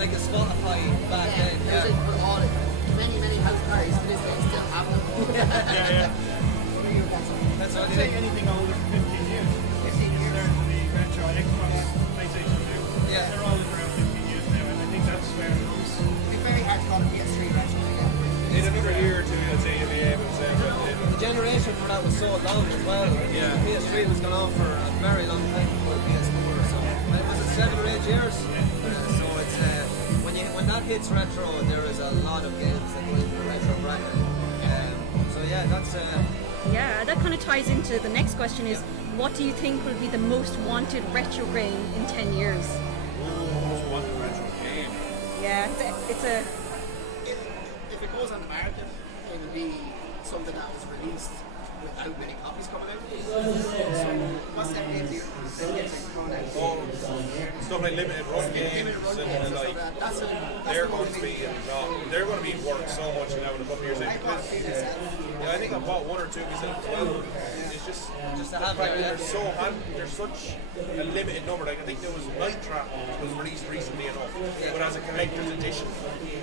Like a Spotify back then. Music with all many house parties to this day still have them. Yeah. say anything older than 15 years. 15 years. There to be retro Xbox, PlayStation 2. Yeah. They're all around 15 years now, and I think that's where it comes. It'd be very hard to call it PS3 retro again. In another year or two, I'd say you'll be able to say The generation for that was so long as well. Yeah. PS3 was going on for a very long time before PS4. So was it 7 or 8 years? So it's when that hits retro, there is a lot of games that go into the retro bracket. So yeah, that's. Yeah, that kind of ties into the next question is, what do you think will be the most wanted retro game in 10 years? most wanted retro game. Yeah, it's a If it goes on the market, it would be something that was released without many copies coming out. So what's that game here? Oh, stuff like limited run games, and like they're going to be worth so much now in a couple of years. Yeah, I think I bought one or two myself as well. It's just to have fact that, that there's such a limited number. Like I think there was Night Trap was released recently enough, but as a collector's edition,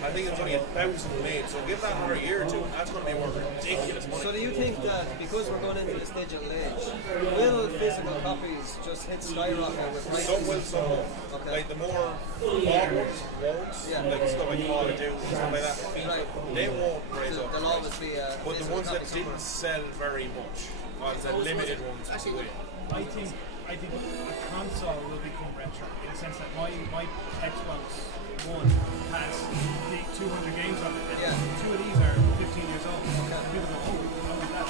I think it's only 1,000 made. So give that another year or two, that's going to be worth ridiculous money. So do you think that because we're going into this digital age, will physical copies just hit skyrocket with prices? Some will, some won't. Okay. Like the more bought ones won't. Yeah. Like stuff like Call of Duty and stuff like that. FIFA, Right. they won't raise up. There'll always be a But the physical ones that copy somewhere. didn't sell very much, or the limited ones, will. I think a console will become retro in the sense that my Xbox One has the 200 games on it. And Yeah. 2 of these are 15 years old. And people go, oh, how is that?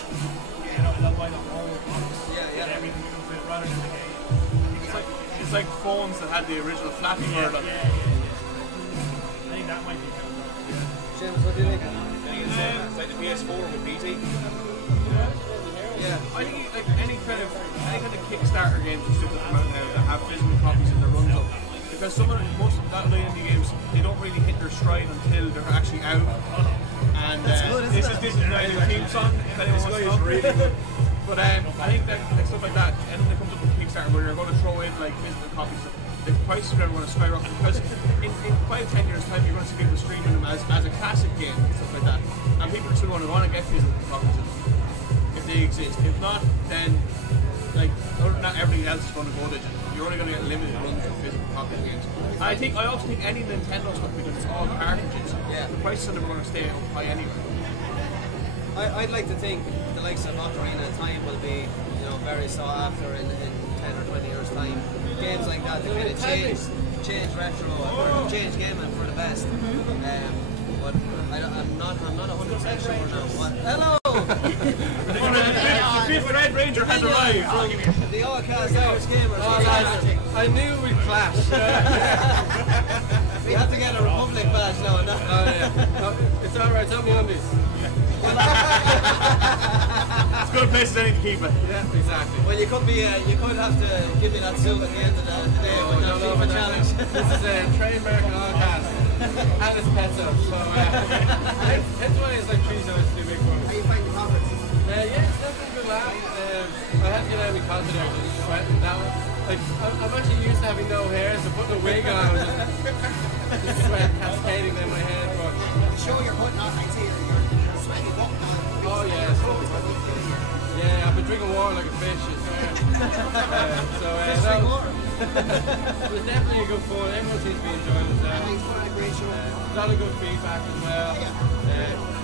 You know, they'll buy the whole box. Yeah. And everything comes with it rather than the game. It's like phones that had the original Flappy Bird on it. I think that might be kind of James, what do you think? It's like the PS4 with PT. Yeah, I think like any kind of Kickstarter games and stuff that come out now that have physical copies in the runs up, because most of that indie games, they don't really hit their stride until they're actually out. And this is now the theme song. If anyone wants to know. Really good. But I think that like stuff like that, anything that comes up with Kickstarter where you're going to throw in like physical copies, the prices are going to skyrocket because in 5-10 years time you're going to see people streaming them as a classic game and stuff like that, and people are still going to want to get physical copies of them if they exist. If not, then like not everything else is going to go digital. You're only going to get limited runs of physical copies of games. And I also think any Nintendo stuff, because it's all cartridges, the prices are never going to stay up high anyway. I'd like to think the likes of Ocarina of Time will be, very sought after in 10 or 20 years' time. Games like that kind of change retro, or change gaming for the best. But I'm not 100% sure now. Hello! The fifth Red Ranger has arrived. The all-cast Irish gamers. I knew we'd clash. We have to get a Republic badge now. It's alright, tell me on this. It's a good place as any to keep it. Yeah, exactly. Well, you could have to give me that suit at the end of the day with that FIFA challenge. This is a trademark all-cast. And it's peso. So, hence why it's like 3 times too big for me. How you find the conference? Yeah, it's definitely a good laugh. I had to get out of my closet there because it's sweating that one. Like, I'm actually used to having no hair, so putting a wig on was just sweat cascading down my head. But The show you're putting on, I see you're sweating up on. oh yeah, yeah, I've been drinking water like a fish. I swear. It was definitely a good fun. Everyone seems to be enjoying themselves. He's put on a great show. A lot of good feedback as well.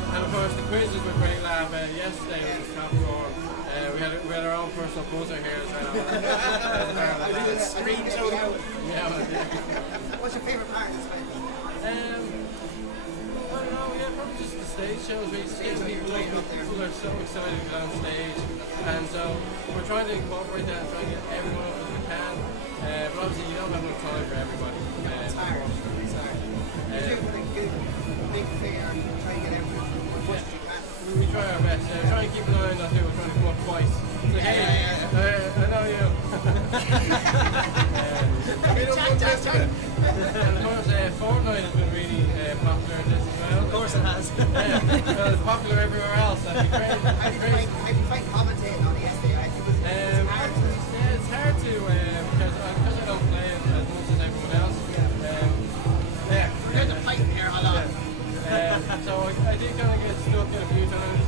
And of course the quizzes were great laugh. Yesterday was top score. We had our own personal buzzer here as well. Screen show. Yeah, What's your favourite part of this fight? I don't know, probably just the stage shows. We just get people up, people are so excited to get on stage. And so we're trying to incorporate that and try and get everyone up as we can. But obviously you don't have enough time for everybody. It's hard. It's hard. You do put a good big figure and try and get everyone as much as you can. We try our best. Try and keep an eye on that too. We're trying to come up twice. Like, I know you. And of course, Fortnite has been really popular in this as well. Of course it has. Well, it's popular everywhere else. That'd be great. How do you find commentating on the SDI? It's hard to. Yeah, it's hard to because I don't play it as much as everyone else. There's a fight here a lot. So I did kind of get stuck in a few times.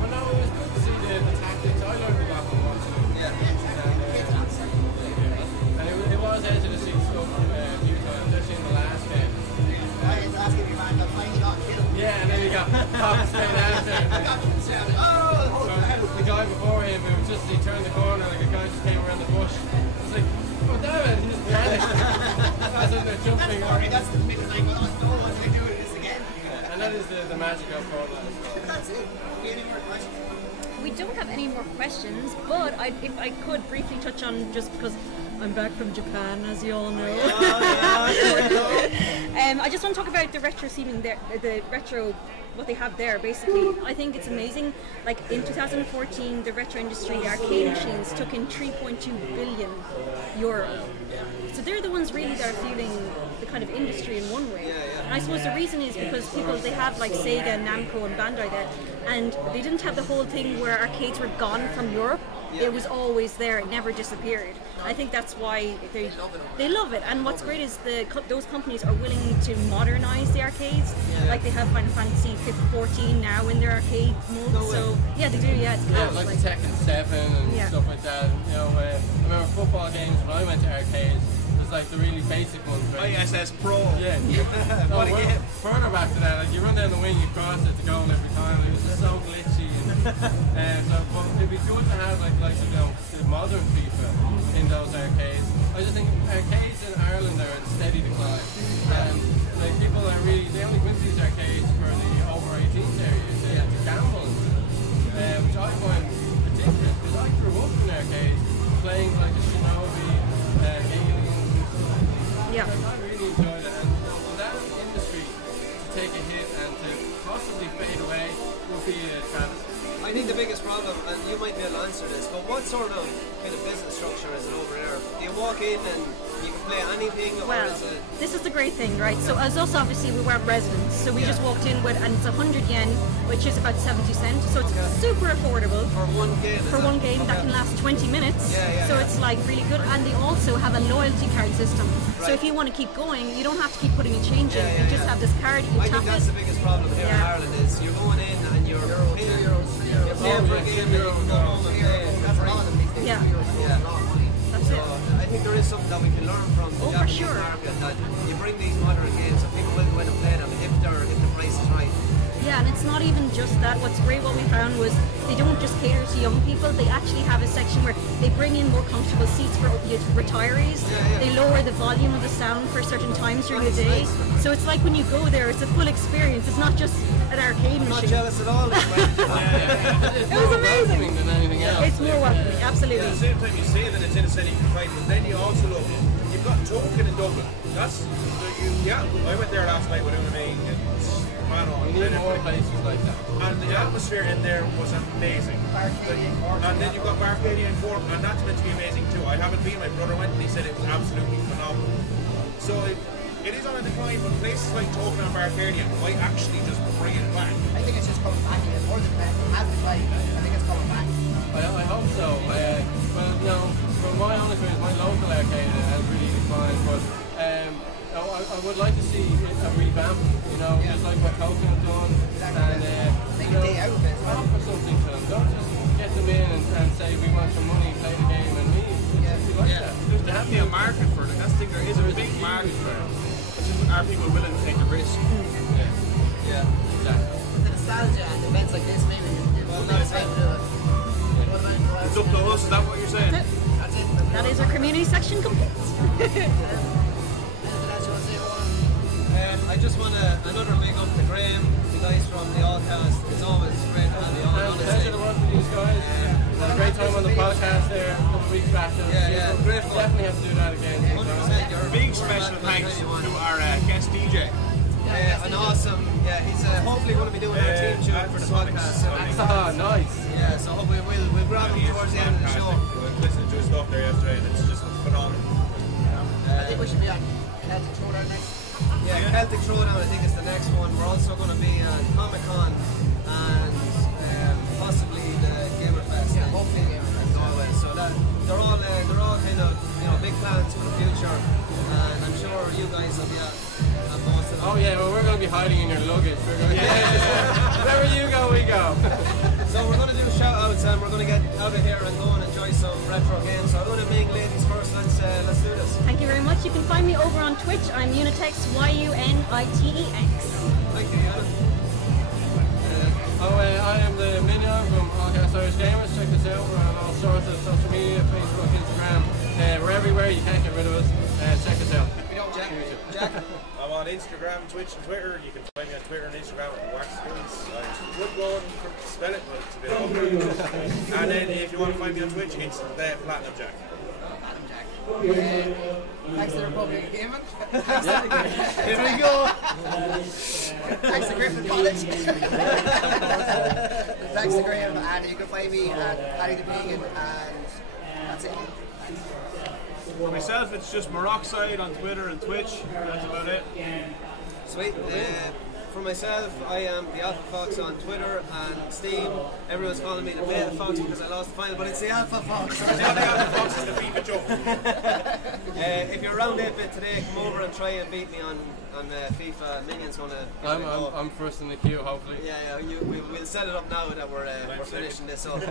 But no, it was good to see the tactics. I learned a lot before him, it was just he turned the corner like a guy just came around the bush. It's like, oh damn it, he just panicked. As in they're jumping. That's the bit like, well, no one's going to do this again. And that is the magic of Fortnite as well. That's it. Any more questions? We don't have any more questions, but if I could briefly touch on, just because I'm back from Japan, as you all know. I just want to talk about the retro scene there, the retro, what they have there. Basically, I think it's amazing. Like in 2014, the retro industry, the arcade machines took in 3.2 billion euro. So they're the ones really that are fueling the kind of industry in one way. And I suppose the reason is because they have like Sega and Namco and Bandai there, and they didn't have the whole thing where arcades were gone from Europe. It was always there; it never disappeared. I think that's why they love it. And what's great is those companies are willing to modernize the arcades. Like they have Final Fantasy 14 now in their arcade mode. So yeah, they do. Yeah, it's cool. Like Tekken 7 and stuff like that. You know, I remember football games when I went to arcades. It's like the really basic ones, right? ISS Pro. Yeah. Further back to that, like you run down the wing, you cross it to goal every time. It was just so glitchy. And but it'd be good to have like the modern FIFA in those arcades. I just think arcades in Ireland are in steady decline. And like people are really, they only went to these arcades for the over 18s area to gamble, which I find ridiculous because I grew up in arcades playing like a Shinobi game. Yeah. I really enjoyed it, and for that industry to take a hit and to possibly fade away would be a travesty. I think the biggest problem, and you might be able to answer this, but what sort of kind of business structure is it over there? Do you walk in and you can play anything, or Well, is it? this is the great thing, right? So as us, obviously, we weren't residents, so we just walked in with, and it's 100 yen, which is about 70 cents, so it's super affordable. For one game? For one game that can last 20 minutes, so it's like really good. And they also have a loyalty card system. So if you want to keep going, you don't have to keep putting a change in. You just have this card, you I tap think that's it. the biggest problem here in Ireland is you're going in and you're paying for a game that you can go home and play. That's a lot of them these days. Yeah. That's a lot of money. That's So it. I think there is something that we can learn from the Oh, for Japanese sure. market, that you bring these modern games and people will go in and play them if the price is right. Yeah, and it's not even just that. What's great, what we found was they don't just cater to young people. They actually have a section where they bring in more comfortable seats for retirees. They lower the volume of the sound for certain times during the day. So it's like when you go there, it's a full experience. It's not just an arcade I'm not machine. jealous at all. It was amazing. Than anything else. It's more welcoming, absolutely. At the same time, you say that it's in a city, right? But then you also look, you've got Token in Dublin. I went there last night with Uname. It's man on. We need more places like that. And the atmosphere in there was amazing. And then you've got Barcadia and Cork, and that's meant to be amazing too. I haven't been, my brother went and he said it was absolutely phenomenal. So it is on a decline, but places like Token and Barcadia might actually just bring it back. I think it's just coming back again. More than that, it has been like, I think it's coming back. I hope so. Well, no, from my own experience, my local arcade has really declined, but I would like to see a revamp, you know, just like what Token have done, and Make a day out of it. offer something to them. Don't just get them in and say we want some money, play the game, and leave. We like that. There's definitely a market for it. That's the thing, there is a big market for it. It's just, are people willing to take the risk? Yeah. Exactly. The nostalgia and events like this, maybe you'll never time to do it. What about It's up to us, is that what you're saying? That's it. That's it. That is our community section complete. Anything else you want to say, Rowan? I just want to another big up to Graham, the guys from the Allcast. It's always great to have you on. And pleasure to work with these guys. Had a great time on the podcast there a couple of weeks back. Great fun. Definitely have to do that again. 100%. You're Big more special than thanks anyone. to our guest DJ. An awesome. Yeah, he's hopefully going to be doing our team tune for the podcast. Ah, nice. Yeah, so hopefully we'll grab him towards the end of the show. I listened to his stuff there yesterday, and it's just phenomenal. I think we should be on Celtic Throwdown next. Yeah, Celtic Throwdown I think is the next one. We're also going to be at Comic Con and possibly the Gamer Fest. Yeah, hopefully Gamer Fest. Norway. So they're all kind of big plans for the future, and I'm sure you guys will be at most of them. Oh yeah, well we're going to be hiding in your luggage. We're going wherever you go, we go. So we're going to do shout outs and we're going to get out of here and go and enjoy some retro games. So I want to make ladies first. Let's do this. Thank you very much. You can find me over on Twitch. I'm Unitex, Unitex. Thank you, Yana. I am the Minion from Podcast Irish Gamers. Check us out. We're on all sorts of social media, Facebook, Instagram. We're everywhere. You can't get rid of us. Check us out. Jack. I'm on Instagram, Twitch, and Twitter. You can find me on Twitter and Instagram at WaxSkills. I'm good going for spell it, but it's a bit awkward. And then if you want to find me on Twitch, it's the Platinum Jack. Platinum Jack. Thanks to the Republic of Gaming. Here we go. Thanks to Griffin College. Thanks to Graham, and you can find me at Paddy the Vegan, and that's it. For myself, it's just Maroxide on Twitter and Twitch. That's about it. Sweet. For myself, I am the Alpha Fox on Twitter and Steam. Everyone's calling me the Beta Fox because I lost the final, but it's the Alpha Fox. The Alpha Fox is the FIFA joke. If you're around 8-bit today, come over and try and beat me on FIFA. Minion's gonna. I'm first in the queue, hopefully. Yeah. We'll set it up now that we're finishing this up.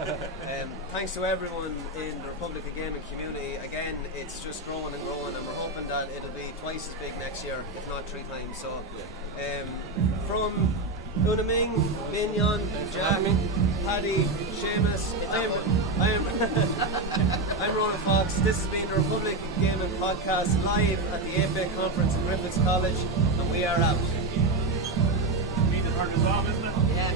Thanks to everyone in the Republic of Gaming community. Again, it's just growing and growing, and we're hoping that it'll be twice as big next year, if not 3 times. So, from Unaming, Minion, Jack, Paddy, Seamus, I'm Ronan Fox. This has been the Republic of Gaming podcast live at the 8-bit conference in Griffiths College, and we are out. Need to turn this off, isn't it? Yeah.